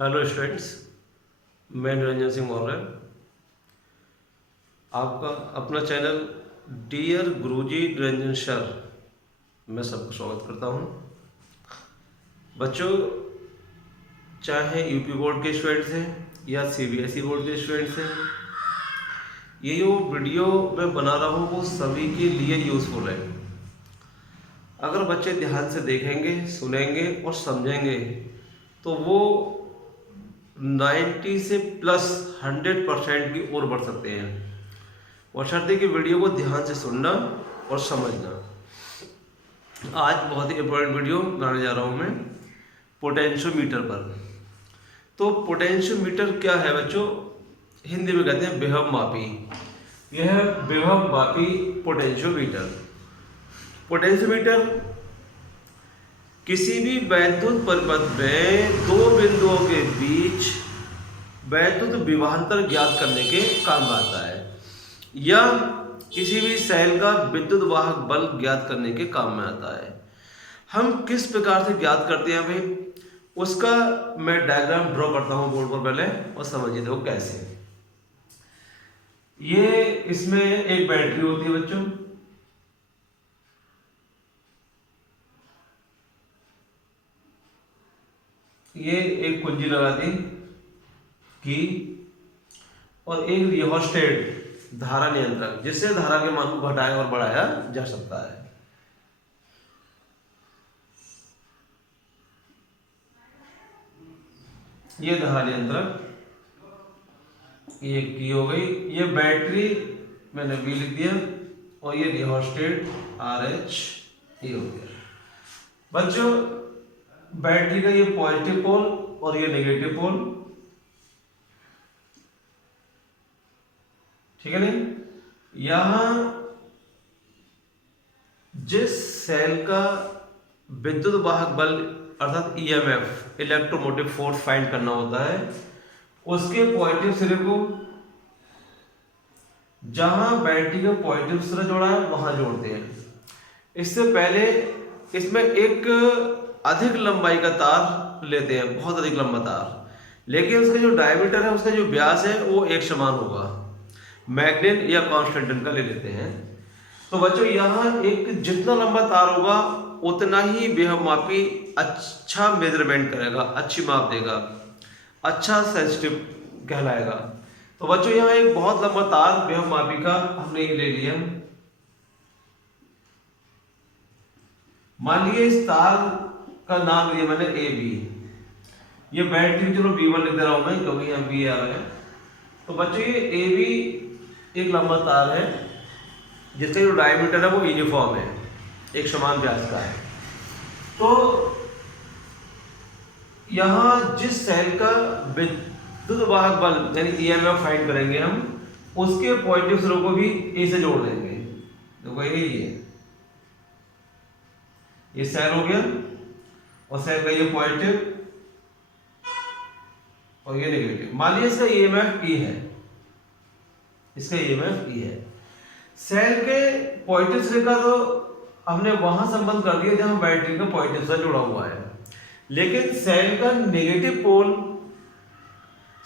Hello students, मैं निरंजन सिंह बोल रहा हूँ। आपका अपना चैनल डियर गुरुजी निरंजन सर मैं सबको स्वागत करता हूँ। बच्चों, चाहे यूपी बोर्ड के स्टूडेंट्स हैं या सीबीएसई बोर्ड के स्टूडेंट्स हैं, ये जो वीडियो मैं बना रहा हूँ वो सभी के लिए यूज़फुल है। अगर बच्चे ध्यान से देखेंगे, सुनेंगे और समझेंगे तो वो 90 से प्लस 100% की ओर बढ़ सकते हैं। बशर्ते कि वीडियो को ध्यान से सुनना और समझना। आज बहुत ही इंपॉर्टेंट वीडियो बनाने जा रहा हूँ मैं पोटेंशियोमीटर पर। तो पोटेंशियोमीटर क्या है बच्चों? हिंदी में कहते हैं विभव मापी। यह है विभव मापी पोटेंशियोमीटर। पोटेंशियोमीटर किसी भी वैद्युत परिपथ में दो बिंदुओं के बीच वैद्युत विभवांतर ज्ञात करने के काम आता है, या किसी भी सेल का विद्युत वाहक बल ज्ञात करने के काम में आता है। हम किस प्रकार से ज्ञात करते हैं भाई, उसका मैं डायग्राम ड्रॉ करता हूं बोर्ड पर पहले, और समझिए देखो कैसे। ये इसमें एक बैटरी होती है बच्चों, ये एक कुंजी लगा दी की, और एक रियोस्टेट धारा नियंत्रक जिससे धारा के मान को घटाया और बढ़ाया जा सकता है। ये धारा नियंत्रक, ये की हो गई, ये बैटरी मैंने बी लिख दिया, और ये रियोस्टेट RH ये हो गया। बच्चों, बैटरी का ये पॉजिटिव पोल और ये नेगेटिव पोल, ठीक है नहीं? यहां जिस सेल का विद्युत वाहक बल अर्थात EMF इलेक्ट्रोमोटिव फोर्स फाइंड करना होता है, उसके पॉजिटिव सिरे को जहां बैटरी का पॉजिटिव सिरा जोड़ा है वहां जोड़ते हैं। इससे पहले इसमें एक अधिक लंबाई का तार लेते हैं, बहुत अधिक लंबा तार, लेकिन उसका जो डायमीटर है, उसका जो व्यास है वो एक समान होगा, मैग्नेट या कॉन्स्टेंटन का ले लेते हैं। तो बच्चों, यहाँ एक जितना लंबा तार होगा उतना ही विभव मापी अच्छा मेजरमेंट करेगा, अच्छी माप देगा, अच्छा सेंसिटिव कहलाएगा। तो बच्चों, यहाँ एक बहुत लंबा तार विभव मापी का हमने ये ले लिया। मान लीजिए इस तार का नाम लिया मैंने AB। ये बैटरी चलो B1 लिख दे रहा हूं मैं, क्योंकि यहाँ B आ रहा है। तो बच्चों, ये AB एक लंबा तार है जिसका जो डायमीटर है वो यूनिफॉर्म है, एक समान व्यास का है। तो यहाँ जिस सेल का विद्युत वाहक बल यानी EMF फाइंड करेंगे हम, उसके पॉजिटिव सिरों को भी A से जोड़ देंगे। देखो यही है, ये सेल हो गया, और सेल का ये पॉजिटिव और ये नेगेटिव। मान लीजिए इसका EMF E है, इसका EMF E है। सेल के पॉजिटिव सिरे का तो हमने वहां संबंध कर दिया जहां बैटरी का पॉजिटिव से जुड़ा हुआ है, लेकिन सेल का नेगेटिव पोल,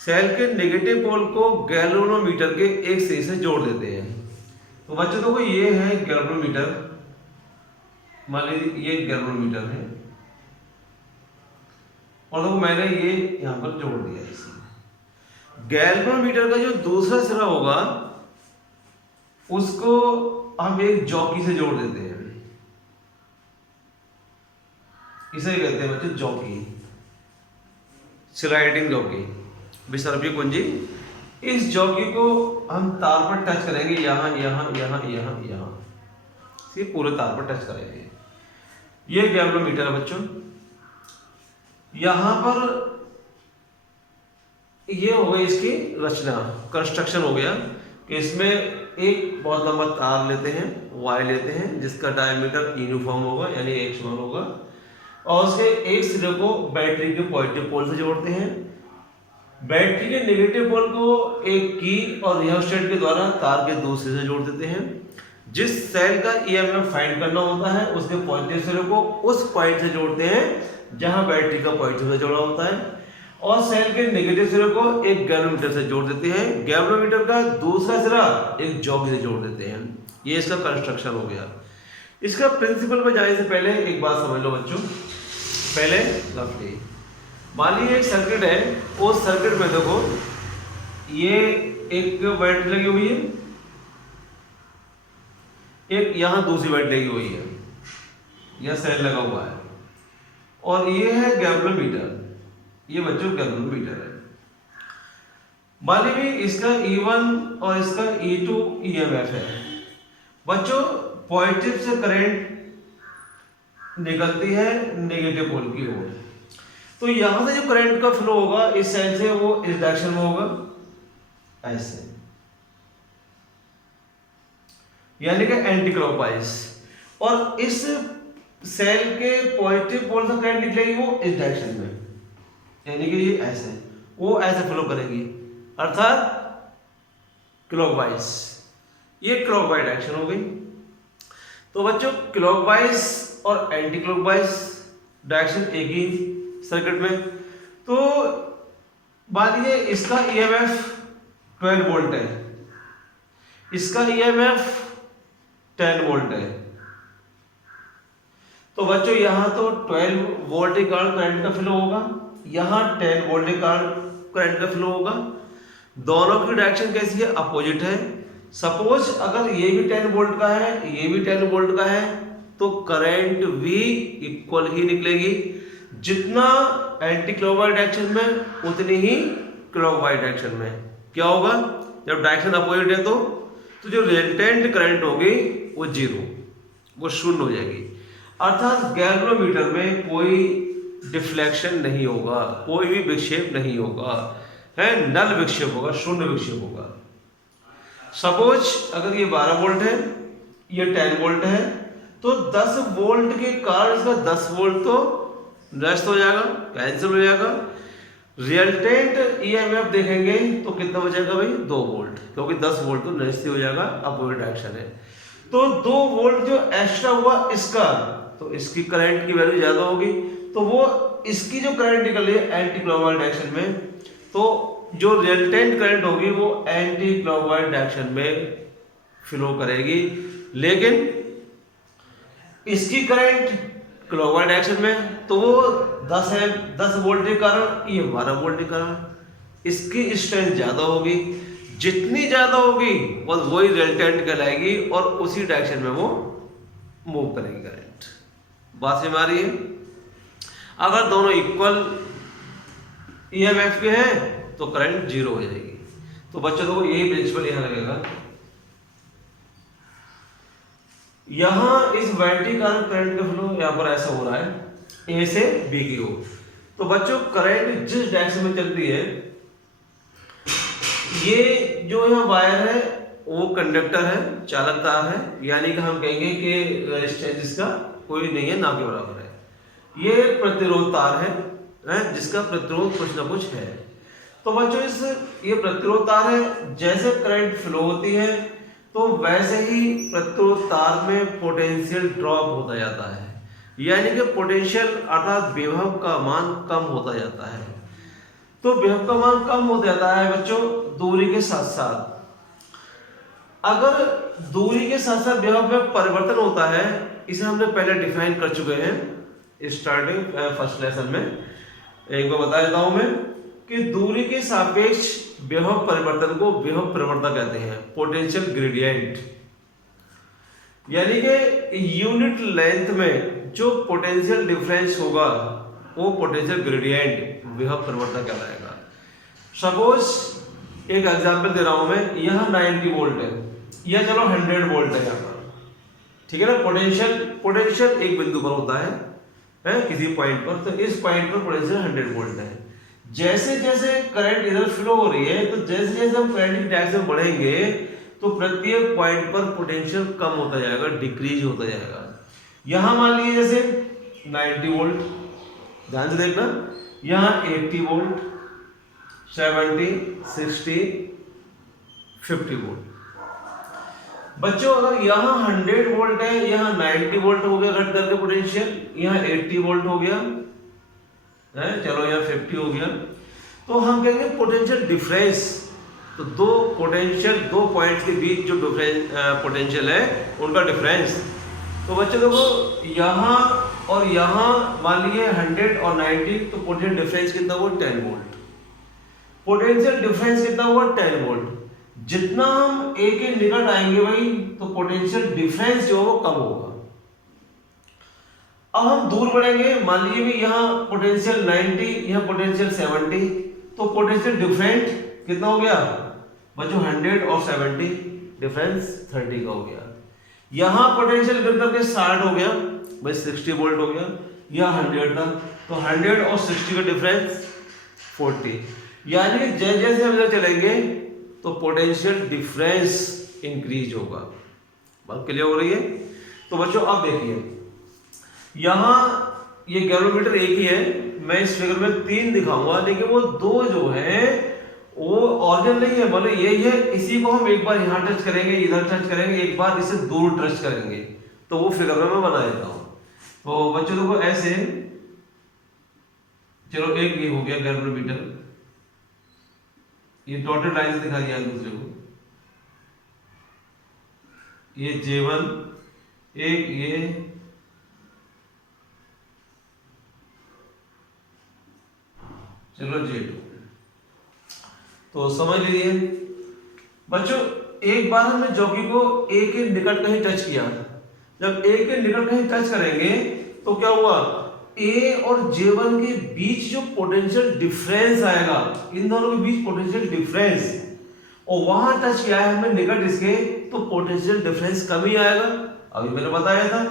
सेल के नेगेटिव पोल को गैल्वेनोमीटर के एक सिरे से जोड़ देते हैं। तो बच्चों देखो, ये है गैल्वेनोमीटर, मान लीजिए ये गैल्वेनोमीटर है, और देखो मैंने ये यहां पर जोड़ दिया। इसमें गैल्वेनोमीटर का जो दूसरा सिरा होगा उसको हम एक जॉकी से जोड़ देते हैं, इसे कहते हैं बच्चे जॉकी, स्लाइडिंग जॉकी, विसर्पी कुंजी। इस जॉकी को हम तार पर टच करेंगे, यहां यहां यहां यहां यहां से पूरे तार पर टच करेंगे। ये गैल्वेनोमीटर है बच्चों। यहां पर ये हो गई इसकी रचना, कंस्ट्रक्शन हो गया कि इसमें एक बहुत लंबा तार लेते हैं, वायर लेते हैं, जिसका डायमीटर यूनिफॉर्म होगा यानी एक समान होगा, और उसके एक सिरे को बैटरी के पॉजिटिव पोल से जोड़ते हैं। बैटरी के नेगेटिव पोल को एक की और रियोस्टेट के द्वारा तार के दूसरे से जोड़ देते हैं। जिस सेल का EMF फाइंड करना होता है उसके पॉजिटिव सिरे को उस पॉइंट से जोड़ते हैं जहां बैटरी का पॉजिटिव से जोड़ा होता है, और सेल के नेगेटिव सिरे को एक गैल्वेनोमीटर से जोड़ देते हैं, गैल्वेनोमीटर का दूसरा सिरा एक जॉकी से जोड़ देते हैं। ये इसका कंस्ट्रक्शन हो गया। इसका प्रिंसिपल में जाने से पहले एक बात समझ लो बच्चों, पहले रफली मान लीजिए एक सर्किट है, उस सर्किट में देखो ये एक बैटरी लगी हुई है, एक यहां दूसरी बैटरी लगी हुई है, यह सेल लगा हुआ है, और ये है गैल्वेनोमीटर, ये बच्चों गैल्वेनोमीटर है। मान लीजिए इसका E1 और इसका E2 EMF है। बच्चों पॉजिटिव से करंट निकलती है नेगेटिव पोल की ओर, तो यहां से जो करंट का फ्लो होगा इस साइड से वो इस डायरेक्शन में होगा ऐसे, यानी कि एंटी क्लॉकवाइज, और इस सेल के पॉजिटिव पोल से करंट निकलेगी वो इस डायरेक्शन में, यानी कि ये ऐसे, वो ऐसे फ्लो करेगी अर्थात क्लॉकवाइज। ये क्लॉकवाइज डायरेक्शन हो गई। तो बच्चों क्लॉकवाइज और एंटी क्लॉकवाइज डायरेक्शन एक ही सर्किट में। तो मान लीजिए इसका EMF 12 वोल्ट है, इसका EMF 10 वोल्ट है। तो बच्चों यहां तो 12 वोल्ट के कारण करंट का फ्लो होगा, यहां 10 वोल्ट के कारण करंट का फ्लो होगा। दोनों की डायरेक्शन कैसी है? अपोजिट है। सपोज अगर ये भी 10 वोल्ट का है, ये भी 10 वोल्ट का है, तो करंट भी इक्वल ही निकलेगी। जितना एंटी क्लॉकवाइज डायरेक्शन में उतनी ही क्लॉकवाइज डायरेक्शन में। क्या होगा? जब डायरेक्शन अपोजिट है तो जो रिजल्टेंट करंट होगी वो जीरो, वो शून्य हो जाएगी। अर्थात गैल्वेनोमीटर में कोई डिफ्लेक्शन नहीं होगा, कोई भी विक्षेप नहीं होगा, है नल विक्षेप होगा, शून्य विक्षेप होगा। सपोज अगर ये 12 वोल्ट है, ये 10 वोल्ट है, तो 10 वोल्ट के कारण इसका 10 वोल्ट तो नष्ट हो जाएगा, कैंसिल हो जाएगा। रिजल्टेंट EMF देखेंगे तो कितना बचेगा भाई? 2 वोल्ट, क्योंकि 10 वोल्ट तो नष्ट हो जाएगा, अपोजिट डायरेक्शन है। तो 2 वोल्ट जो एक्स्ट्रा हुआ इसका, तो इसकी करंट की वैल्यू ज्यादा होगी, तो वो इसकी जो करंट निकल रही है एंटी क्लॉकवाइज डायरेक्शन में, तो जो रिजल्टेंट करंट होगी वो एंटी क्लॉकवाइज डायरेक्शन में फ्लो करेगी। लेकिन इसकी करंट क्लॉकवाइज डायरेक्शन में, तो वो 10 है, 10 वोल्ट के कारण, ये 12 वोल्ट के कारण इसकी स्ट्रेंथ ज्यादा होगी। जितनी ज्यादा होगी बस वही रिजल्टेंट कहलाएगी और उसी डायरेक्शन में वो मूव करेगी करंट। बात समझ आ रही है? अगर दोनों इक्वल EMF के हैं तो करंट जीरो हो जाएगी। तो बच्चों को यही प्रिंसिपल यहां लगेगा। यहां इस बैटरी का करंट का फ्लो यहां पर ऐसा हो रहा है A से B की ओर। तो बच्चों करंट जिस डायरेक्शन में चलती है, ये जो यहां वायर है वो कंडक्टर है, चालक तार है, यानी कि हम कहेंगे कि रेजिस्टेंस इसका कोई नहीं है, ना के बराबर है। ये प्रतिरोध तार है जिसका प्रतिरोध कुछ ना कुछ है। तो बच्चों ये प्रतिरोध तार है, जैसे करंट फ्लो होती है तो वैसे ही प्रतिरोध तार में पोटेंशियल ड्रॉप होता जाता है, यानी कि पोटेंशियल अर्थात विभव का मान कम होता जाता है। तो विभव का मान कम हो जाता है बच्चों दूरी के साथ साथ। अगर दूरी के साथ साथ विभव में परिवर्तन होता है, इसे हमने पहले डिफाइन कर चुके हैं स्टार्टिंग फर्स्ट लेसन में। एक बार बता देता हूं मैं कि दूरी के सापेक्ष विभव परिवर्तन को विभव परिवर्तन कहते हैं, पोटेंशियल ग्रेडियंट। यानी कि यूनिट लेंथ में जो पोटेंशियल डिफरेंस होगा वो पोटेंशियल ग्रेडियंट विभव परिवर्तन कहलाएगा। सपोज एक एग्जांपल दे रहा हूं मैं, यह 90 वोल्ट है, या चलो 100 वोल्ट है यहाँ पर, ठीक है ना। पोटेंशियल एक बिंदु पर होता है किसी पॉइंट पर, तो इस पॉइंट पर पोटेंशियल 100 वोल्ट है। जैसे जैसे करंट इधर फ्लो हो रही है, तो जैसे जैसे हम करंट की डायरेक्शन बढ़ेंगे तो प्रत्येक पॉइंट पर पोटेंशियल कम होता जाएगा, डिक्रीज होता जाएगा। यहां मान लीजिए जैसे 90 वोल्ट, ध्यान से देखना, यहां 80 वोल्ट, 70, 60, 50 वोल्ट। बच्चों अगर यहाँ 100 वोल्ट है, यहाँ 90 वोल्ट हो गया घट करके पोटेंशियल, यहाँ 80 वोल्ट हो गया है, चलो यहाँ 50 हो गया। तो हम कहेंगे पोटेंशियल डिफरेंस। तो दो पॉइंट्स के बीच जो पोटेंशियल है उनका डिफरेंस। तो बच्चों देखो यहाँ और यहाँ मान लीजिए 100 और 90, तो पोटेंशियल डिफरेंस कितना हुआ 10 वोल्ट। पोटेंशियल डिफरेंस कितना हुआ 10 वोल्ट। जितना हम ए के निकट आएंगे भाई तो पोटेंशियल डिफरेंस जो है वो कम होगा। अब हम दूर बढ़ेंगे, मान लीजिए भी यहाँ पोटेंशियल 90, यहाँ पोटेंशियल 70, तो पोटेंशियल डिफरेंट कितना हो गया बच्चों 100 और 70, डिफरेंस 30 का हो गया। यहाँ पोटेंशियल गिर करके 60 हो गया भाई, 60 वोल्ट हो गया, यह 100 था, तो 100 और 60 का डिफरेंस 40। यानी जैसे जैसे हम इधर चलेंगे तो पोटेंशियल डिफरेंस इंक्रीज होगा। बात क्लियर हो रही है? तो बच्चों अब देखिए यहाँ ये गैल्वेनोमीटर एक ही है, मैं इस फिगर में 3 दिखाऊंगा, लेकिन वो 2 जो है वो ओरिजिनल नहीं है, बोले यही है। इसी को हम एक बार यहाँ टच करेंगे, इधर टच करेंगे, एक बार इसे दूर टच करेंगे, तो वो फिगर में मैं बना देता हूँ। तो बच्चों देखो ऐसे, चलो एक ये हो गया गैल्वेनोमीटर, ये डॉटेड लाइन से दिखा दिया दूसरे को, ये J1, एक ये चलो J2। तो समझ लीजिए बच्चों, एक बार हमने जॉकी को ए के निकट कहीं टच किया, जब ए के निकट कहीं टच करेंगे तो क्या हुआ, ए और J1 के बीच जो पोटेंशियल डिफरेंस आएगा, इन दोनों के बीच पोटेंशियल डिफरेंस, और वहां टच किया है हमने निकट इसके, तो पोटेंशियल डिफरेंस कम ही आएगा, अभी मैंने बताया था।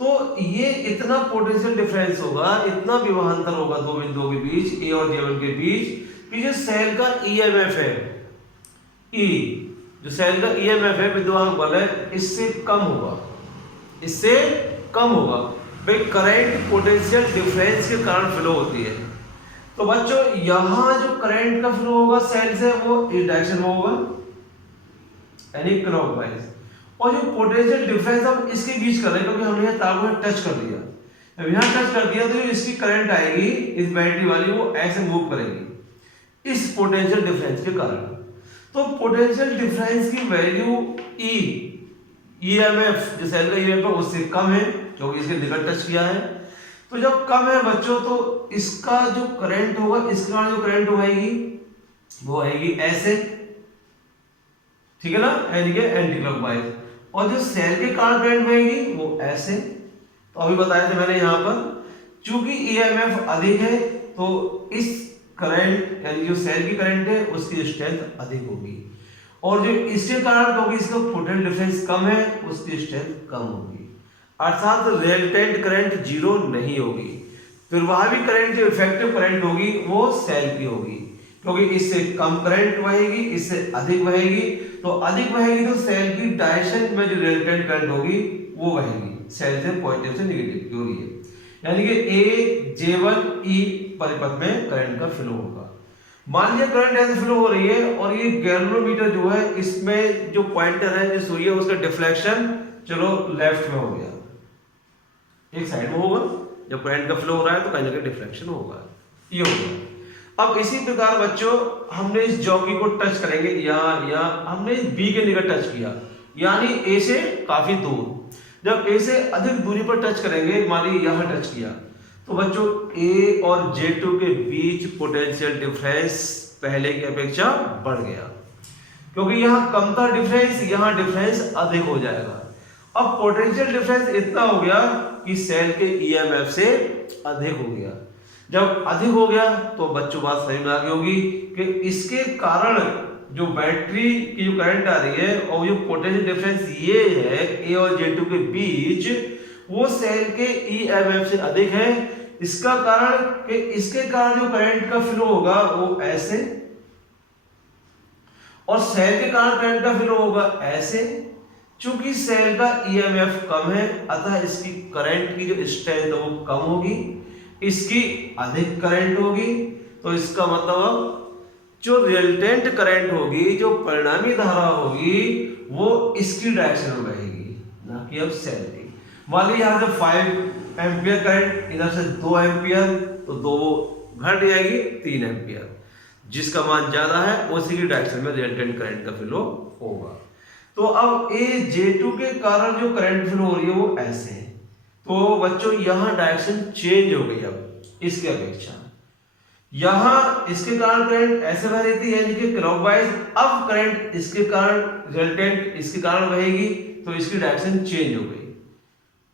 तो ये इतना पोटेंशियल डिफरेंस होगा, इतना विभवांतर होगा दो बिंदुओं के बीच, ए और J1 के बीच, कि जो सेल का ईएमएफ है ई, जो सेल का ईएमएफ है विद्युत बल है, इससे कम होगा, इससे कम होगा भाई। करंट पोटेंशियल डिफरेंस के कारण फ्लो होती है। तो बच्चों यहां जो करंट का फ्लो होगा सेल से वो इस डायरेक्शन में होगा, यानी क्लॉकवाइज, और जो पोटेंशियल डिफरेंस हम इसके बीच कर रहे हैं, क्योंकि हमने यहां तार को टच कर दिया, अब यहां टच कर दिया तो इसकी करंट आएगी, इस बैटरी वाली वो ऐसे मूव करेगी इस पोटेंशियल डिफरेंस के कारण। तो पोटेंशियल डिफरेंस की वैल्यू ई, ईएमएफ जो सेल का ईएमएफ है उससे कम है, क्योंकि इसके निकट टच किया है। तो जब कम है बच्चों तो इसका जो करंट होगा, इसके कारण जो करंट होगी वो आएगी ऐसे, ठीक है ना, यानी कि एंटी क्लॉकवाइज, और जो सेल के कारण करंट बहेगी वो ऐसे। तो अभी बताया था मैंने यहाँ पर, चूंकि ईएमएफ अधिक है तो इस करंट यानी जो सेल की करंट है उसकी स्ट्रेंथ अधिक होगी, और जो इसके कारण क्योंकि इसका पोटेंशियल डिफरेंस कम है उसकी स्ट्रेंथ कम होगी, अर्थात रिजल्टेंट करंट जीरो नहीं होगी। फिर वहां भी करंट जो इफेक्टिव करंट होगी वो सेल की होगी, क्योंकि इससे कम करंट बहेगी, इससे अधिक बहेगी, तो अधिक बहेगी तो सेल की डायरेक्शन में जो रिजल्टेंट करंट होगी वो बहेगी, सेल से पॉजिटिव से नेगेटिव की होगी, यानी कि ए J1 E परिपथ में करंट का फ्लो होगा। मान लीजिए करंट ऐसे फ्लो हो रही है और ये गैल्वेनोमीटर जो है इसमें जो पॉइंटर है जो सुई है उसका डिफ्लेक्शन चलो लेफ्ट में हो गया, एक साइड में होगा, जब करंट का फ्लो हो रहा है तो कहीं ना कहीं डिफ्लेक्शन होगा, ये होगा। अब इसी प्रकार बच्चों हमने इस जॉकी को टच करेंगे, या हमने बी के निकट टच किया, यानी ए से काफी दूर, जब ए से अधिक दूरी पर टच करेंगे, मान लीजिए यहां टच किया, तो बच्चों ए और J2 के बीच पोटेंशियल डिफरेंस पहले की अपेक्षा बढ़ गया, क्योंकि यहां कम था डिफरेंस, यहां डिफरेंस अधिक हो जाएगा। अब पोटेंशियल डिफरेंस इतना हो गया कि सेल के ईएमएफ से अधिक हो गया। जब अधिक हो गया तो बच्चों बात समझ में आ गई होगी कि इसके कारण जो बैटरी की जो करंट आ रही है और जो पोटेंशियल डिफरेंस ये है ए और J2 के बीच, वो सेल के ईएमएफ से अधिक है। इसका कारण कि इसके कारण जो करंट का फ्लो होगा वो ऐसे, और सेल के कारण करंट का फ्लो होगा ऐसे। चूंकि सेल का ईएमएफ कम है अतः इसकी करंट की जो स्ट्रेंथ है वो कम होगी, इसकी अधिक करंट होगी, तो इसका मतलब जो रिजल्टेंट करंट होगी, जो परिणामी धारा होगी, वो इसकी डायरेक्शन में बहेगी, ना कि अब सेल की। मान लीजिए यहां से 5 एम्पियर करंट, इधर से 2 एम्पियर, तो 2 घट जाएगी 3 एम्पियर। जिसका मान ज्यादा है उसी की डायरेक्शन में रिजल्टेंट करंट का फ्लो होगा। तो अब J2 के कारण जो करंट फ्लो हो रही है वो ऐसे है। तो बच्चों यहाँ डायरेक्शन चेंज हो गई अब इसके अपेक्षा, यहाँ इसके कारण करंट ऐसे बह रही थी यानी कि क्लॉकवाइज, अब करंट इसके कारण रिजल्टेंट इसके कारण बहेगी तो इसकी डायरेक्शन चेंज हो गई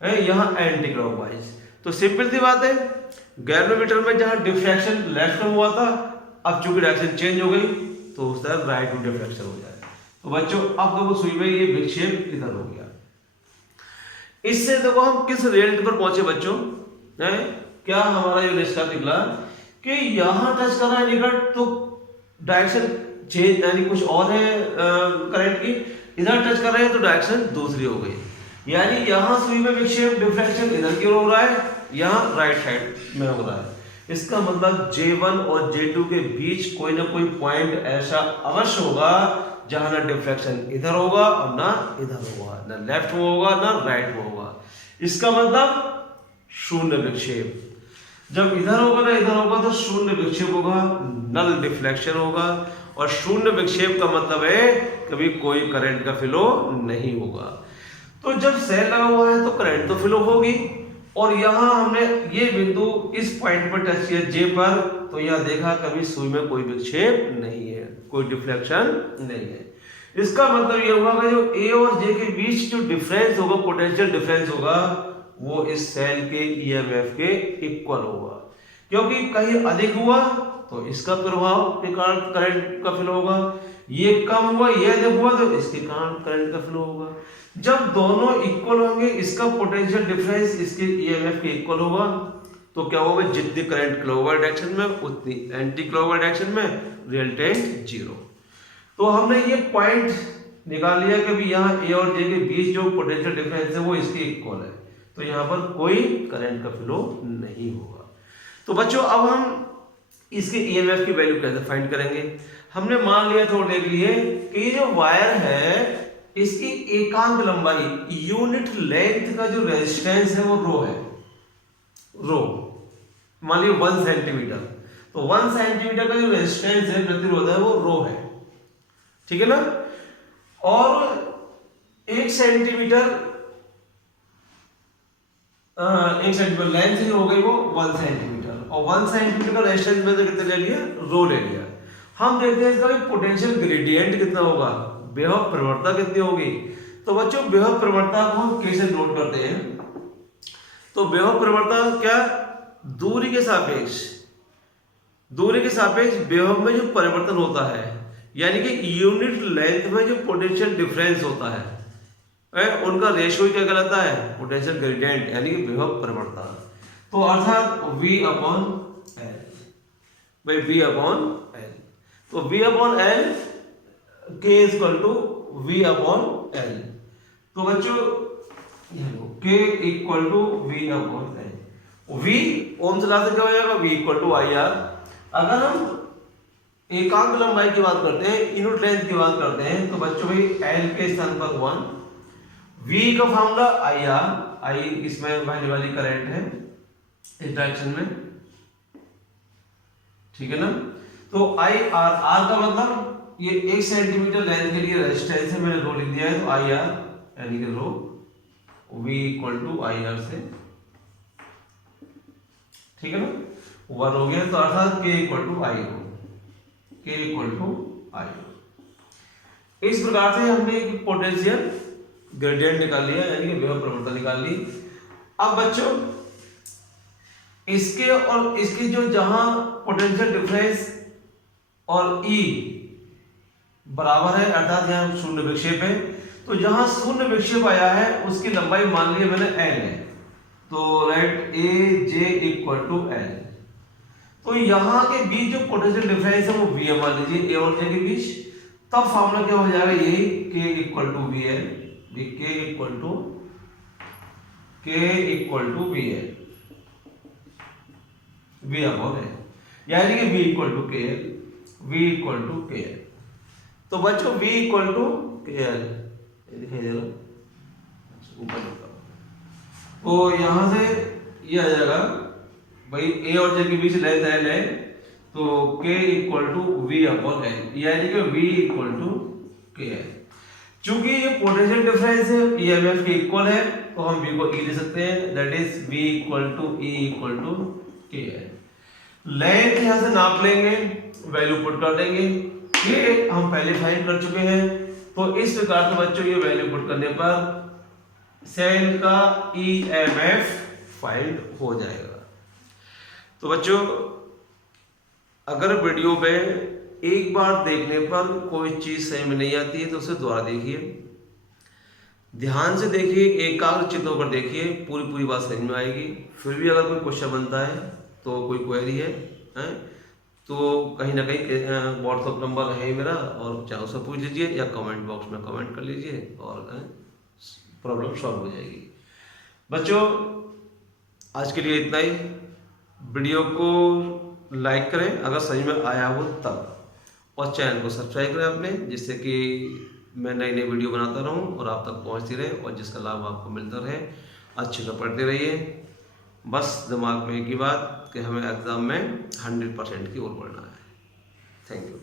है, यहाँ एंटी क्लॉकवाइज। तो सिंपल सी बात है, गैल्वेनोमीटर में जहाँ डिफ्रैक्शन लेफ्ट में हुआ था, अब चूंकि डायरेक्शन चेंज हो गई तो उस तरह राइट में डिफ्रैक्शन हो जाए। तो बच्चों अब देखो सुई में ये विक्षेप इधर हो गया। इससे देखो हम किस रिजल्ट पर पहुंचे बच्चों, है क्या हमारा ये रिश्ता निकला कि यहां टच कर रहा है निकट तो डायरेक्शन चेंज यानी कुछ और है करंट की, इधर टच कर रहे हैं तो डायरेक्शन दूसरी हो गई, यानी यहां सुई में विक्षेप डिफ्रैक्शन इधर की ओर हो रहा है, यहां राइट साइड में हो रहा है। इसका मतलब J1 और J2 के बीच कोई ना कोई पॉइंट ऐसा अवश्य होगा जहां ना डिफ्रैक्शन इधर होगा और ना इधर होगा, ना लेफ्ट में होगा ना राइट में होगा। इसका मतलब शून्य विक्षेप, जब इधर होगा ना इधर होगा तो शून्य विक्षेप होगा, नल डिफ्लेक्शन होगा। और शून्य विक्षेप का मतलब है कभी कोई करंट का फ्लो नहीं होगा। तो जब सेल लगा हुआ है तो करंट तो फ्लो होगी, और यहां हमने ये बिंदु इस पॉइंट पर टच किया J पर, तो यह देखा कभी सुई में कोई विक्षेप नहीं है, कोई डिफ्लेक्शन नहीं है। इसका मतलब ये हुआ कि जो A और J के बीच जो डिफरेंस होगा, पोटेंशियल डिफरेंस होगा, वो इस सेल के EMF के इक्वल होगा, क्योंकि कहीं अधिक हुआ तो इसका प्रभाव के कारण करंट का फ्लो होगा, ये कम हुआ ये अधिक हुआ तो इसके कारण करंट का फ्लो होगा। जब दोनों इक्वल होंगे, इसका पोटेंशियल डिफरेंस इसके EMF के इक्वल होगा, तो क्या होगा, जितनी करंट क्लॉकवाइज डायरेक्शन में उतनी एंटी क्लॉकवाइज डायरेक्शन में रिजल्टेंट जीरो। तो हमने ये पॉइंट निकाल लिया कि भी यहाँ A और J के बीच जो पोटेंशियल डिफरेंस है वो इसके इक्वल है, तो यहाँ पर कोई करंट का फ्लो नहीं होगा। तो बच्चों अब हम इसके EMF की वैल्यू कैसे फाइंड करेंगे। हमने मान लिया थोड़ी देर के लिए कि ये जो वायर है इसकी एकांक लंबाई, यूनिट लेंथ का जो रेजिस्टेंस है वो रो है, रो मान लीजिए 1 सेंटीमीटर, तो 1 सेंटीमीटर का जो रेजिस्टेंस है, प्रतिरोध है, वो रो है, ठीक है ना। और 1 सेंटीमीटर लेंथ ही हो गई वो 1 सेंटीमीटर, और 1 सेंटीमीटर का रेजिस्टेंस में कितने ले लिया, रो ले लिया। हम देखते हैं इसका पोटेंशियल ग्रेडियंट कितना होगा, विभव प्रवणता कितनी होगी। तो बच्चों विभव प्रवणता को हम कैसे नोट करते हैं, तो विभव प्रवणता क्या, दूरी के सापेक्ष विभव में जो परिवर्तन होता है, यानी कि यूनिट लेंथ में जो पोटेंशियल डिफरेंस होता है उनका रेशियो क्या कहलाता है, पोटेंशियल ग्रेडियंट, यानी कि विभव प्रवणता। तो अर्थात V अपॉन L, भाई V अपॉन L, तो V upon L K equal to V upon L। तो बच्चों K equal to V upon L, V Ohm से ला से क्या हो जाएगा, V इक्वल टू IR। अगर हम एकांक लंबाई की बात करते हैं, यूनिट लेंथ की बात करते हैं, तो बच्चों भाई L के स्थान पर 1, V का फॉर्मूला IR, I इसमें बहने वाली करंट है इस डायरेक्शन में, ठीक है ना। तो IR, R का मतलब ये 1 सेंटीमीटर लेंथ के लिए रेजिस्टेंस है, मैंने रो लिख दिया है, तो IR यानी कि रो, V इक्वल टू IR से, ठीक है ना, 1 हो गया। तो अर्थात K equal to I rho, K equal to I rho. इस प्रकार से हमने एक पोटेंशियल ग्रेडियंट निकाल लिया, यानी कि विभव प्रवणता निकाल ली। अब बच्चों इसके और इसकी जो जहां पोटेंशियल डिफरेंस और E बराबर है, अर्थात यहां शून्य विक्षेप है, तो जहां शून्य विक्षेप आया है उसकी लंबाई मान ली मैंने L है, तो right AJ equal to L। तो यहां के बीच जो पोटेंशियल डिफरेंस है वो V मान लीजिए A और J के बीच, तब फॉर्मूला क्या हो जाएगा, यही K equal to VL, K equal to VL, V upon L, यानी कि V equal to KL, V equal to KL। तो बच्चों V इक्वल टू KL दिखाई दे रहा ऊपर, तो यहां से ये आ जाएगा भाई A और J के बीच लेंथ L है, तो K equal to V upon L, यानी कि V इक्वल टू K है। चूंकि ये पोटेंशियल डिफरेंस है EMF के इक्वल है तो हम V को E ले सकते हैं, that is V equal to E equal to K है। लेंथ यहाँ से नाप लेंगे, वैल्यू पुट कर देंगे, K हम पहले फाइंड कर चुके हैं, तो इस प्रकार से बच्चों ये वैल्यू पुट करने पर सेल का EMF फाइंड हो जाएगा। तो बच्चों अगर वीडियो में एक बार देखने पर कोई चीज सही में नहीं आती है तो उसे दोबारा देखिए, ध्यान से देखिए, एकाग्रचित्त होकर देखिए, पूरी पूरी बात समझ में आएगी। फिर भी अगर कोई क्वेश्चन बनता है तो कोई क्वेरी है तो कहीं ना कहीं व्हाट्सअप नंबर है मेरा, और चाहे उससे पूछ लीजिए या कमेंट बॉक्स में कमेंट कर लीजिए और प्रॉब्लम सॉल्व हो जाएगी। बच्चों आज के लिए इतना ही। वीडियो को लाइक करें अगर सही में आया हो तब, और चैनल को सब्सक्राइब करें अपने, जिससे कि मैं नई नई वीडियो बनाता रहूं और आप तक पहुंचती रहे और जिसका लाभ आपको मिलता रहे। अच्छे से पढ़ते रहिए, बस दिमाग में एक ही बात कि हमें एग्ज़ाम में 100% की ओर बढ़ना है। Thank you.